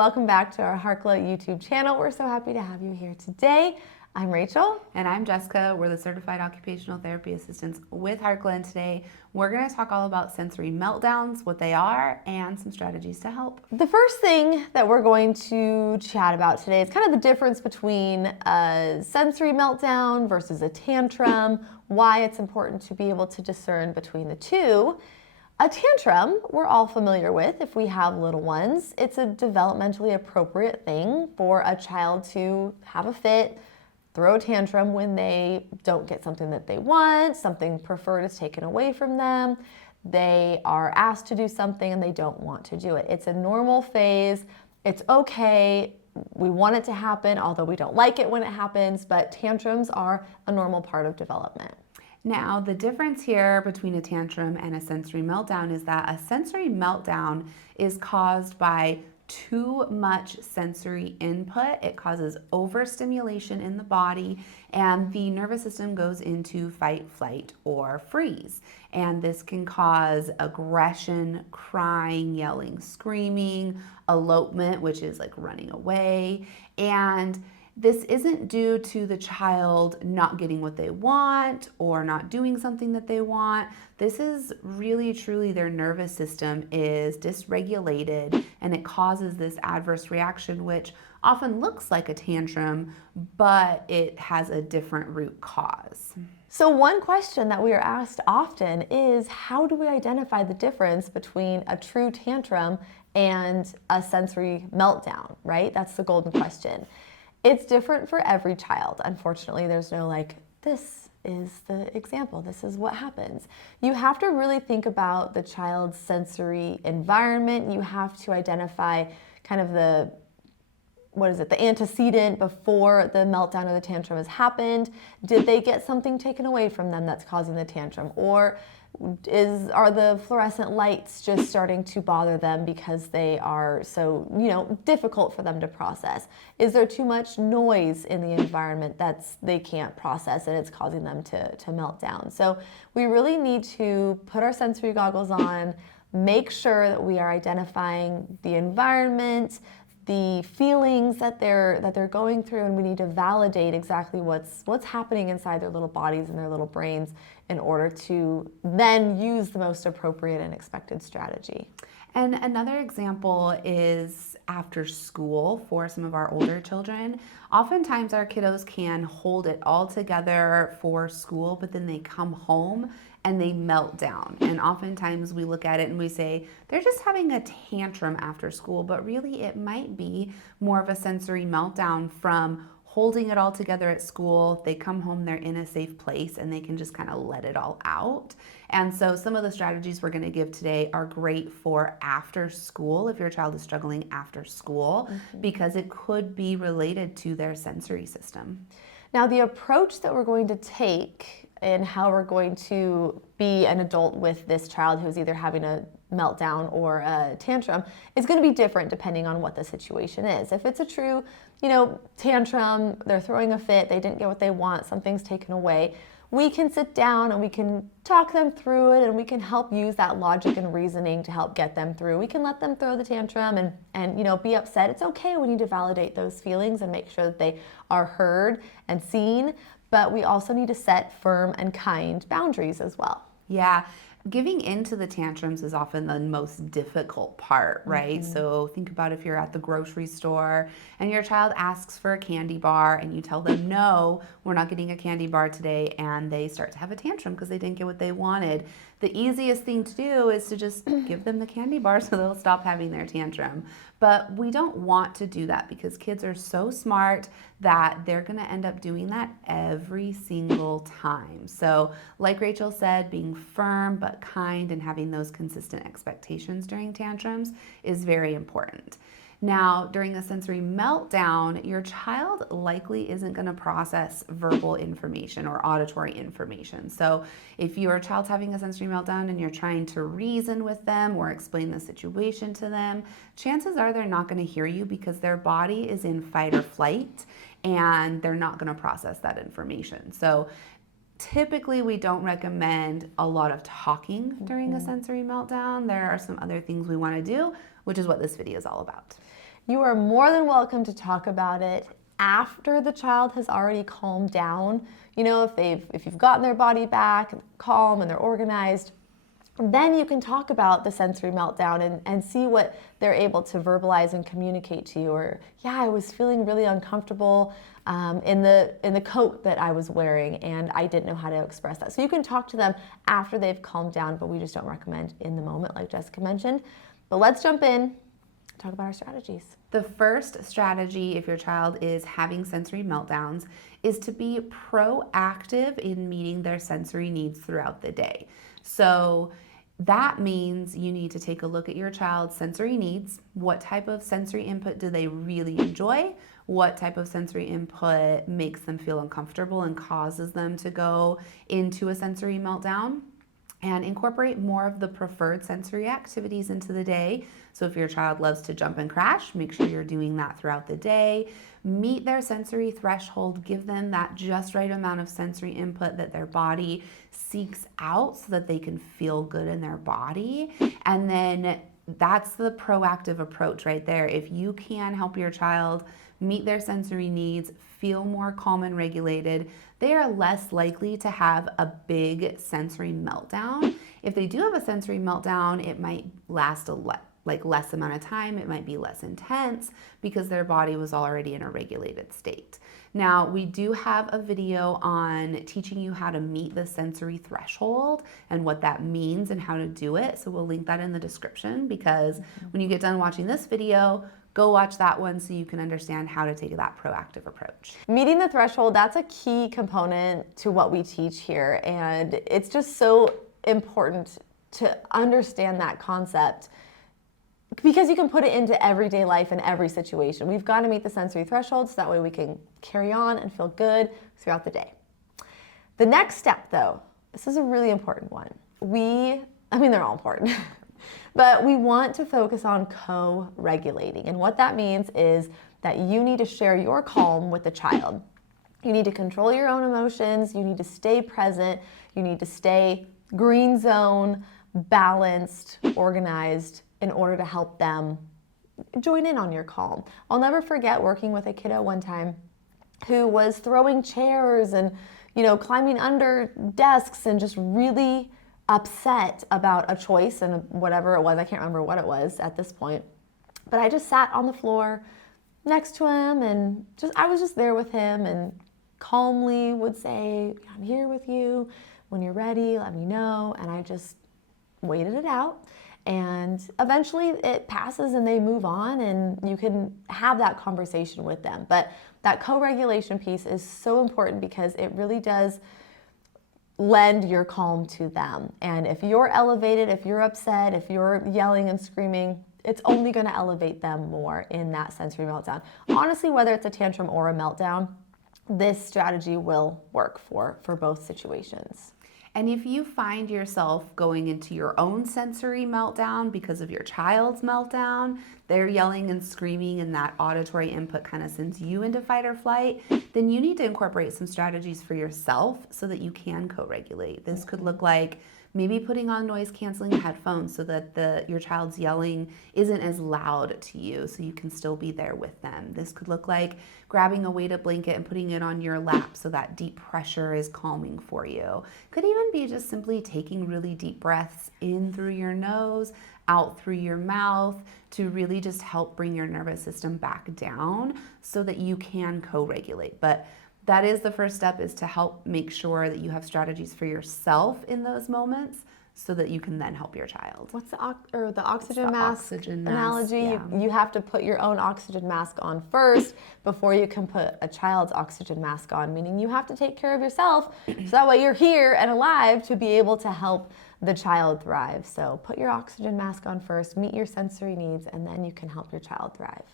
welcome back to our Harkla YouTube channel. We're so happy to have you here today. I'm Rachel. And I'm Jessica. We're the certified occupational therapy assistants with Harkla, and today we're going to talk all about sensory meltdowns, what they are, and some strategies to help. The first thing that we're going to chat about today is kind of the difference between a sensory meltdown versus a tantrum, why it's important to be able to discern between the two. A tantrum, we're all familiar with if we have little ones. It's a developmentally appropriate thing for a child to have a fit, throw a tantrum when they don't get something that they want, something preferred is taken away from them, they are asked to do something and they don't want to do it. It's a normal phase. It's okay. We want it to happen, although we don't like it when it happens, but tantrums are a normal part of development. Now, the difference here between a tantrum and a sensory meltdown is that a sensory meltdown is caused by too much sensory input. It causes overstimulation in the body, and the nervous system goes into fight, flight, or freeze. And this can cause aggression, crying, yelling, screaming, elopement, which is like running away. And this isn't due to the child not getting what they want or not doing something that they want. This is really, truly their nervous system is dysregulated, and it causes this adverse reaction, which often looks like a tantrum, but it has a different root cause. So one question that we are asked often is, how do we identify the difference between a true tantrum and a sensory meltdown, right? That's the golden question. It's different for every child. Unfortunately, there's no like, this is the example, this is what happens. You have to really think about the child's sensory environment. You have to identify kind of the antecedent before the meltdown or the tantrum has happened. Did they get something taken away from them that's causing the tantrum? Or are the fluorescent lights just starting to bother them because they are so, difficult for them to process? Is there too much noise in the environment they can't process and it's causing them to melt down? So we really need to put our sensory goggles on, make sure that we are identifying the environment, the feelings that they're going through, and we need to validate exactly what's happening inside their little bodies and their little brains in order to then use the most appropriate and expected strategy. And another example is after school for some of our older children. Oftentimes our kiddos can hold it all together for school, but then they come home and they melt down. And oftentimes we look at it and we say, they're just having a tantrum after school, but really it might be more of a sensory meltdown from holding it all together at school. They come home, they're in a safe place, and they can just kind of let it all out. And so some of the strategies we're going to give today are great for after school, if your child is struggling after school, because it could be related to their sensory system. Now, the approach that we're going to take and how we're going to be an adult with this child who's either having a meltdown or a tantrum is going to be different depending on what the situation is. If it's a true, tantrum, they're throwing a fit, they didn't get what they want, something's taken away, we can sit down and we can talk them through it, and we can help use that logic and reasoning to help get them through. We can let them throw the tantrum and be upset. It's okay. We need to validate those feelings and make sure that they are heard and seen, but we also need to set firm and kind boundaries as well. Yeah. Giving into the tantrums is often the most difficult part, right? So think about if you're at the grocery store and your child asks for a candy bar and you tell them, no, we're not getting a candy bar today, and they start to have a tantrum because they didn't get what they wanted. The easiest thing to do is to just give them the candy bar so they'll stop having their tantrum. But we don't want to do that because kids are so smart that they're going to end up doing that every single time. So like Rachel said, being firm but kind and having those consistent expectations during tantrums is very important. Now, during a sensory meltdown, your child likely isn't going to process verbal information or auditory information. So if your child's having a sensory meltdown and you're trying to reason with them or explain the situation to them, chances are they're not going to hear you because their body is in fight or flight and they're not going to process that information. So Typically, we don't recommend a lot of talking during a sensory meltdown. There are some other things we want to do, which is what this video is all about. You are more than welcome to talk about it after the child has already calmed down. You know, if you've gotten their body back, calm, and they're organized, then you can talk about the sensory meltdown and see what they're able to verbalize and communicate to you. Or, yeah, I was feeling really uncomfortable in the coat that I was wearing, and I didn't know how to express that. So you can talk to them after they've calmed down, but we just don't recommend in the moment, like Jessica mentioned. But let's jump in, talk about our strategies. The first strategy, if your child is having sensory meltdowns, is to be proactive in meeting their sensory needs throughout the day. So that means you need to take a look at your child's sensory needs. What type of sensory input do they really enjoy? What type of sensory input makes them feel uncomfortable and causes them to go into a sensory meltdown? And incorporate more of the preferred sensory activities into the day. So if your child loves to jump and crash, make sure you're doing that throughout the day. Meet their sensory threshold, give them that just right amount of sensory input that their body seeks out so that they can feel good in their body. And then that's the proactive approach right there. If you can help your child meet their sensory needs, feel more calm and regulated, they are less likely to have a big sensory meltdown. If they do have a sensory meltdown, it might last less amount of time. It might be less intense because their body was already in a regulated state. Now, we do have a video on teaching you how to meet the sensory threshold and what that means and how to do it. So we'll link that in the description, because when you get done watching this video, go watch that one so you can understand how to take that proactive approach. Meeting the threshold, that's a key component to what we teach here. And it's just so important to understand that concept, because you can put it into everyday life and every situation. We've got to meet the sensory threshold so that way we can carry on and feel good throughout the day. The next step, though, this is a really important one. They're all important. But we want to focus on co-regulating. And what that means is that you need to share your calm with the child. You need to control your own emotions. You need to stay present. You need to stay green zone, balanced, organized, in order to help them join in on your calm. I'll never forget working with a kiddo one time who was throwing chairs and, climbing under desks and just really upset about a choice and whatever it was. I can't remember what it was at this point. But I just sat on the floor next to him and I was just there with him and calmly would say, I'm here with you. When you're ready, let me know. And I just waited it out. And eventually it passes and they move on, and you can have that conversation with them. But that co-regulation piece is so important because it really does lend your calm to them. And if you're elevated, if you're upset, if you're yelling and screaming, it's only going to elevate them more in that sensory meltdown. Honestly, whether it's a tantrum or a meltdown, this strategy will work for both situations. And if you find yourself going into your own sensory meltdown because of your child's meltdown, they're yelling and screaming and that auditory input kind of sends you into fight or flight, then you need to incorporate some strategies for yourself so that you can co-regulate. This could look like maybe putting on noise canceling headphones so that your child's yelling isn't as loud to you, so you can still be there with them. This could look like grabbing a weighted blanket and putting it on your lap so that deep pressure is calming for you. Could even be just simply taking really deep breaths in through your nose, out through your mouth, to really just help bring your nervous system back down so that you can co-regulate. But that is the first step, is to help make sure that you have strategies for yourself in those moments so that you can then help your child. What's the oxygen mask analogy? Yeah. You have to put your own oxygen mask on first before you can put a child's oxygen mask on, meaning you have to take care of yourself so that way you're here and alive to be able to help the child thrive. So put your oxygen mask on first, meet your sensory needs, and then you can help your child thrive,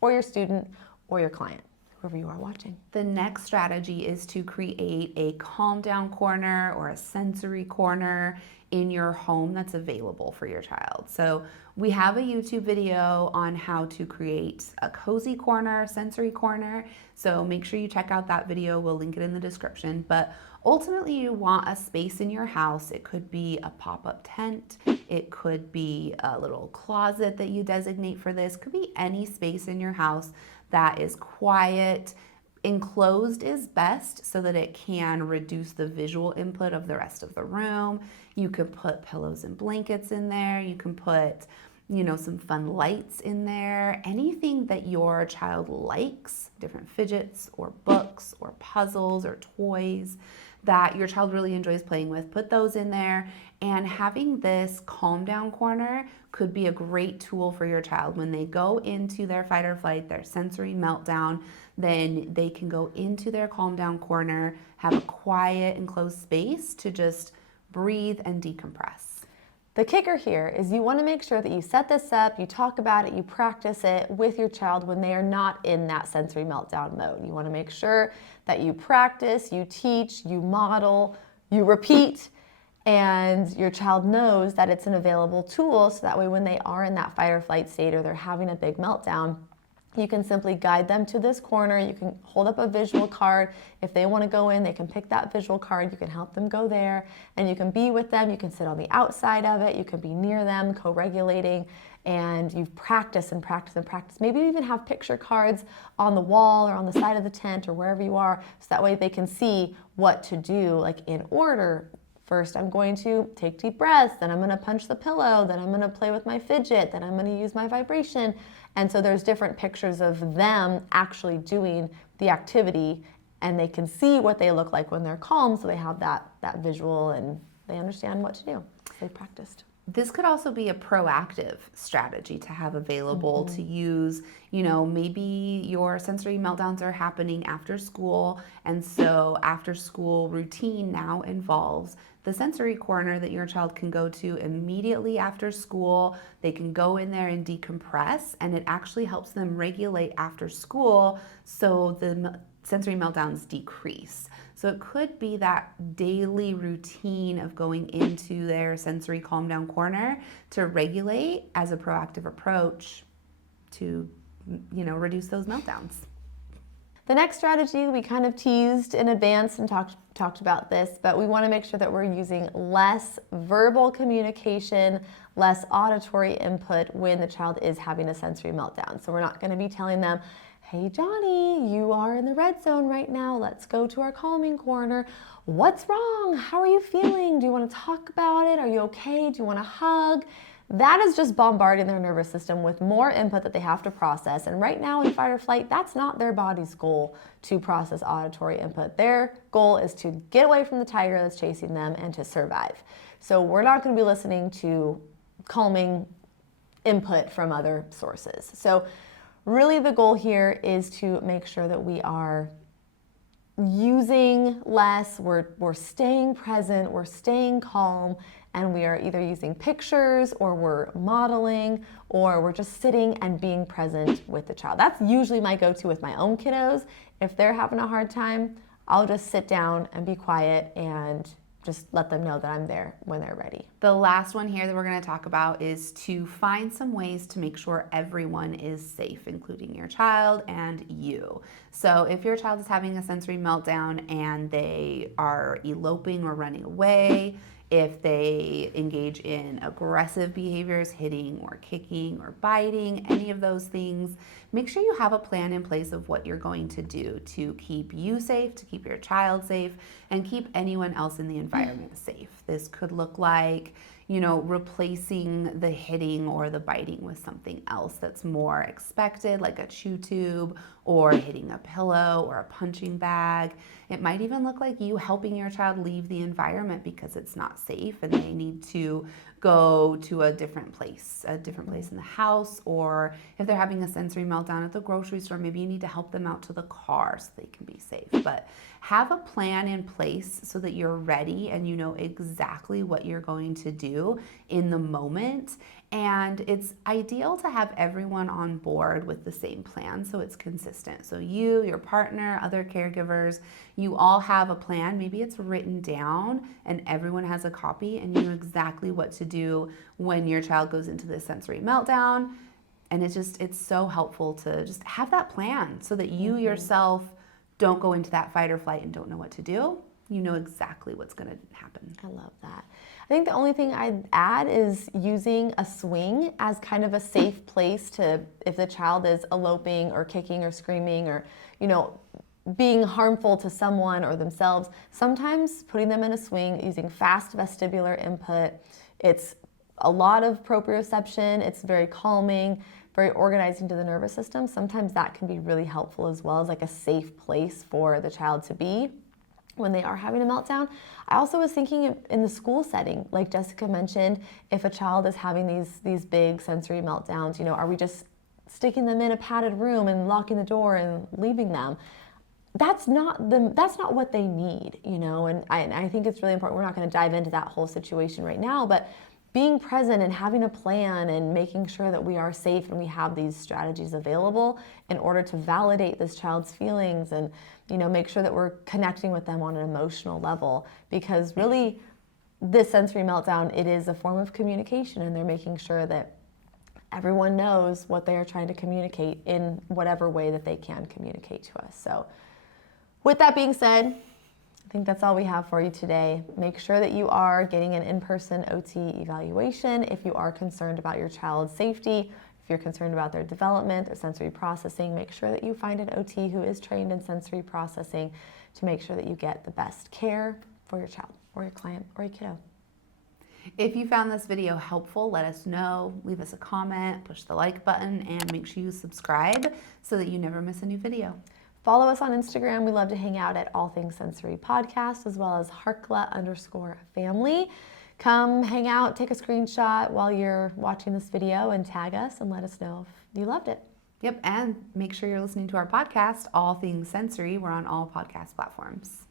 or your student, or your client, whoever you are watching. The next strategy is to create a calm down corner or a sensory corner in your home that's available for your child. So we have a YouTube video on how to create a cozy corner, sensory corner. So make sure you check out that video. We'll link it in the description. But ultimately, you want a space in your house. It could be a pop-up tent. It could be a little closet that you designate for this. It could be any space in your house that is quiet. Enclosed is best so that it can reduce the visual input of the rest of the room. You could put pillows and blankets in there. You can put, some fun lights in there. Anything that your child likes, different fidgets or books or puzzles or toys that your child really enjoys playing with, put those in there. And having this calm down corner could be a great tool for your child when they go into their fight or flight, their sensory meltdown. Then they can go into their calm down corner, have a quiet enclosed space to just breathe and decompress. The kicker here is you want to make sure that you set this up, you talk about it, you practice it with your child when they are not in that sensory meltdown mode. You want to make sure that you practice, you teach, you model, you repeat, and your child knows that it's an available tool, so that way when they are in that fight or flight state or they're having a big meltdown, you can simply guide them to this corner. You can hold up a visual card. If they want to go in, they can pick that visual card. You can help them go there, and you can be with them. You can sit on the outside of it. You can be near them, co-regulating, and you've practiced and practiced and practiced. Maybe you even have picture cards on the wall or on the side of the tent or wherever you are, so that way they can see what to do, like in order. First, I'm going to take deep breaths, then I'm going to punch the pillow, then I'm going to play with my fidget, then I'm going to use my vibration. And so there's different pictures of them actually doing the activity, and they can see what they look like when they're calm, so they have that visual and they understand what to do. They practiced. This could also be a proactive strategy to have available to use. Maybe your sensory meltdowns are happening after school, and so after school routine now involves the sensory corner that your child can go to immediately after school. They can go in there and decompress, and it actually helps them regulate after school, so the sensory meltdowns decrease. So it could be that daily routine of going into their sensory calm down corner to regulate as a proactive approach to, reduce those meltdowns. The next strategy, we kind of teased in advance and talked about this, but we want to make sure that we're using less verbal communication, less auditory input when the child is having a sensory meltdown. So we're not going to be telling them, hey Johnny, you are in the red zone right now. Let's go to our calming corner. What's wrong? How are you feeling? Do you want to talk about it? Are you okay? Do you want a hug? That is just bombarding their nervous system with more input that they have to process. And right now in fight or flight, that's not their body's goal to process auditory input. Their goal is to get away from the tiger that's chasing them and to survive. So we're not going to be listening to calming input from other sources. So really the goal here is to make sure that we are using less, we're staying present, we're staying calm, and we are either using pictures or we're modeling or we're just sitting and being present with the child. That's usually my go-to with my own kiddos. If they're having a hard time, I'll just sit down and be quiet and just let them know that I'm there when they're ready. The last one here that we're going to talk about is to find some ways to make sure everyone is safe, including your child and you. So if your child is having a sensory meltdown and they are eloping or running away, if they engage in aggressive behaviors, hitting or kicking or biting, any of those things, make sure you have a plan in place of what you're going to do to keep you safe, to keep your child safe, and keep anyone else in the environment safe. This could look like, replacing the hitting or the biting with something else that's more expected, like a chew tube or hitting a pillow or a punching bag. It might even look like you helping your child leave the environment because it's not safe and they need to go to a different place in the house, or if they're having a sensory meltdown at the grocery store, maybe you need to help them out to the car so they can be safe. But have a plan in place so that you're ready and you know exactly what you're going to do in the moment. And it's ideal to have everyone on board with the same plan so it's consistent. So you, your partner, other caregivers, you all have a plan. Maybe it's written down and everyone has a copy and you know exactly what to do when your child goes into this sensory meltdown. And it's so helpful to just have that plan so that you yourself don't go into that fight or flight and don't know what to do. You know exactly what's going to happen. I love that. I think the only thing I'd add is using a swing as kind of a safe place to, if the child is eloping or kicking or screaming or, being harmful to someone or themselves, sometimes putting them in a swing using fast vestibular input, it's a lot of proprioception, it's very calming, very organizing to the nervous system. Sometimes that can be really helpful as well as like a safe place for the child to be when they are having a meltdown. I also was thinking in the school setting, like Jessica mentioned, if a child is having these big sensory meltdowns, are we just sticking them in a padded room and locking the door and leaving them? That's not what they need, and I think it's really important. We're not going to dive into that whole situation right now, but being present and having a plan and making sure that we are safe and we have these strategies available in order to validate this child's feelings and make sure that we're connecting with them on an emotional level, because really this sensory meltdown, it is a form of communication and they're making sure that everyone knows what they are trying to communicate in whatever way that they can communicate to us. So with that being said, I think that's all we have for you today. Make sure that you are getting an in-person OT evaluation if you are concerned about your child's safety. If you're concerned about their development, their sensory processing, make sure that you find an OT who is trained in sensory processing to make sure that you get the best care for your child or your client or your kiddo. If you found this video helpful, let us know. Leave us a comment, push the like button, and make sure you subscribe so that you never miss a new video. Follow us on Instagram. We love to hang out at All Things Sensory Podcast, as well as Harkla_family. Come hang out, take a screenshot while you're watching this video and tag us and let us know if you loved it. Yep, and make sure you're listening to our podcast, All Things Sensory. We're on all podcast platforms.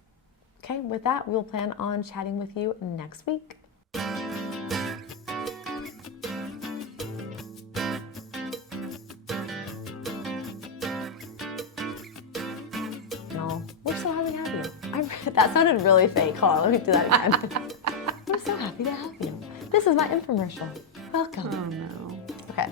Okay, with that, we'll plan on chatting with you next week. We're so happy to have you. That sounded really fake. Hold on, let me do that again. We're so happy to have you. This is my infomercial. Welcome. Oh no. Okay.